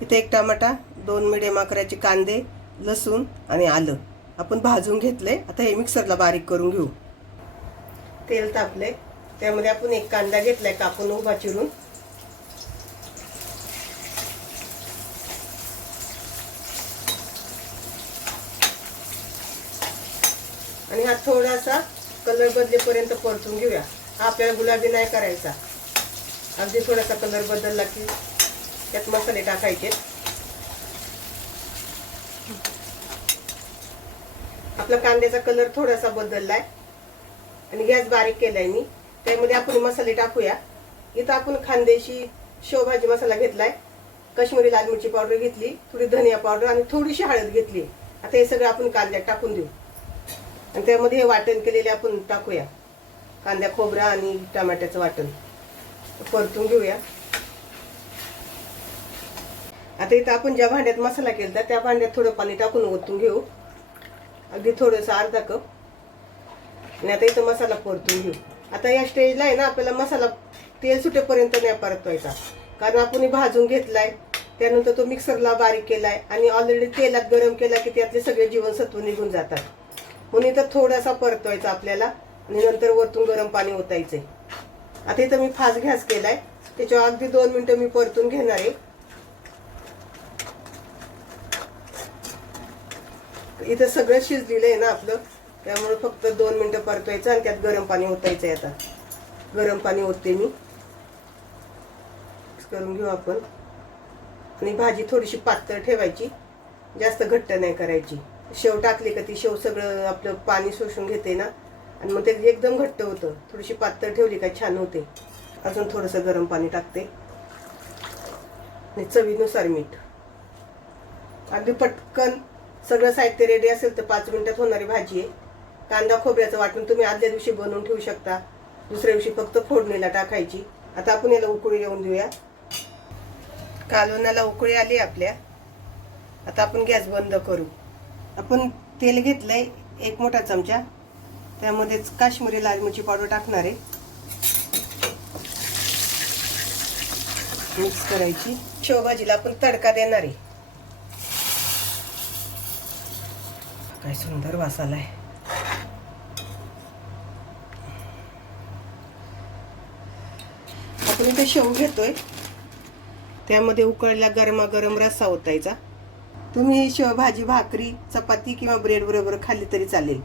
इथे एक tomato, 2 medium आकाराचे कांदे, लसूण आणि आलं आपण भाजून घेतले. आता हे मिक्सरला बारीक करून घेऊ. तेल तापले, त्यामध्ये आपण एक कांदा घेतलाय कापून उभा चिरून. आणि हा थोडासा कलर बदलेपर्यंत परतून घेऊया. हा आपल्याला गुलाबी नाही करायचा. अगदी थोडासा कलर बदलला की त्यात मसाले टाकायचे. आपला कांद्याचा कलर थोडासा बदललाय आणि गॅस बारीक केलाय मी. त्यामध्ये आपण मसाले टाकूया. इथं आपण खानदेशी शेवभाजी मसाला घेतलाय, काश्मीरी लाल मिरची पावडर घेतली, थोडी धनिया पावडर आणि थोडीशी हळद घेतली. आता हे सगळं आपण कांद्यात टाकून देऊ आणि त्यामध्ये हे वाटण केलेले आपण टाकूया. कांदा, खोबरा आणि टमाट्याचं वाटण परतून घेऊया. आता इथं आपण ज्या भांड्यात मसाला केला त्या भांड्यात थोडं पाणी टाकून ओतून घेऊ, अगदी थोडंसं अर्धा कप. आणि आता इथं मसाला परतून घेऊ. आता या स्टेजला आहे ना आपल्याला मसाला तेल सुटेपर्यंत नाही परतवायचा, कारण आपण भाजून घेतलाय, त्यानंतर तो मिक्सरला बारीक केलाय आणि ऑलरेडी तेलात गरम केला की त्यातले सगळे जीवनसत्व निघून जातात. म्हणून इथं थोडासा परतवायचा आपल्याला आणि नंतर वरतून गरम पाणी ओतायचंय. आता इथं मी फास्ट गॅस केलाय, त्याच्यावर अगदी 2 मिनिटं मी परतून घेणार आहे. इथं सगळं शिजलेलं आहे ना आपलं, त्यामुळे फक्त 2 मिनिटं परतवायचं आणि त्यात गरम पाणी ओतायचंय. आता गरम पाणी ओतते मी. करून घेऊ आपण. आणि भाजी थोडीशी पातळ ठेवायची, जास्त घट्ट नाही करायची. शेव टाकली का ती शेव सगळं आपलं पाणी शोषून घेते ना, आणि मग ते एकदम घट्ट होतं. थोडीशी पातळ ठेवली का छान होते. अजून थोडंसं गरम पाणी टाकते आणि चवीनुसार मीठ. अगदी पटकन सगळं साहित्य रेडी असेल तर 5 मिनिटात होणारी भाजी आहे. कांदा खोबऱ्याचं वाटून तुम्ही आदल्या दिवशी बनवून ठेवू शकता, दुसऱ्या दिवशी फक्त फोडणीला टाकायची. आता आपण याला उकळी येऊन देऊया. कालवणाला उकळी आली आपल्या. आता आपण गॅस बंद करू. आपण तेल घेतलंय 1 मोठा चमचा, त्यामध्येच काश्मीरी लाल मिरची पावडर टाकणार आहे. मिक्स करायची. शेवभाजीला आपण तडका देणार आहे. काय सुंदर वास आलाय. आपण इथे शेव घेतोय, त्यामध्ये उकळलेला गरमागरम रस्सा ओतायचा. तुम्ही शेवभाजी भाकरी, चपाती किंवा ब्रेड बरोबर खाल्ली तरी चालेल.